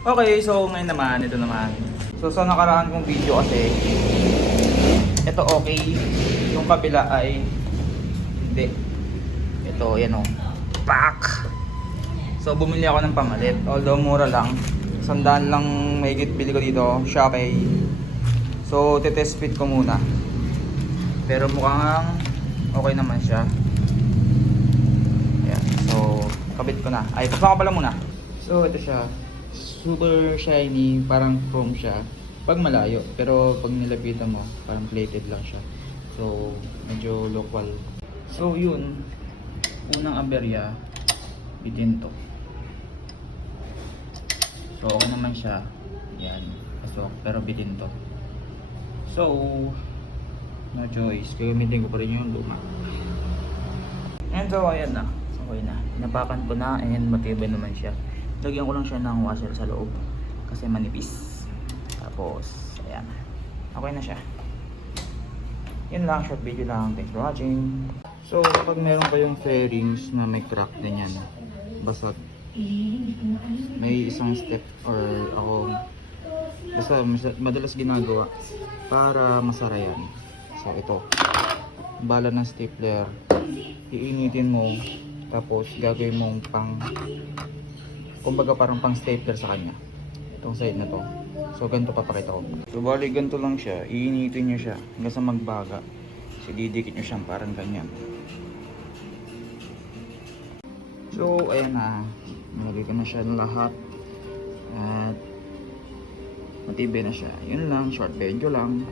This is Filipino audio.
Okay, so ngayon naman, ito naman. So sa nakaraan kong video kasi, ito okay. Yung kabila ay hindi. Ito, yan o. Pak! So bumili ako ng pamalit. Although mura lang. 100 lang mahigit bili ko dito. Shopee. So titest fit ko muna. Pero mukhang okay naman siya. Ayan. So kabit ko na. Ay, pasok ko pala muna. So ito siya. Super shiny, parang chrome siya pag malayo, pero pag nilapitan mo parang plated lang siya, so medyo local. So yun, unang aberya bitin to. So okay naman siya, yan, pasok, pero bitin to. So no choice, gagamitin ko pa rin yung luma. And so ayan na, okay na, napakan ko na and matibay naman siya. Lagyan ko lang siya ng washer sa loob kasi manipis. Tapos, ayan. Okay na siya. Yun lang, short video lang. Thanks for watching. So, kapag meron kayong fairings na may crack ganyan, basot, may isang step or ako, basta madalas ginagawa para masara yan. So, ito. Bala ng stapler. Iinitin mo. Tapos, gagawin mong kumbaga parang pang stapler sa kanya, itong side na to. So ganito papakita ko. So bali ganito lang siya, iinitin nyo siya hanggang sa magbaga. So didikit nyo siyang parang ganyan. So ayan na, nalagay ko na siya ng lahat at matibay na siya. Yun lang, short video lang.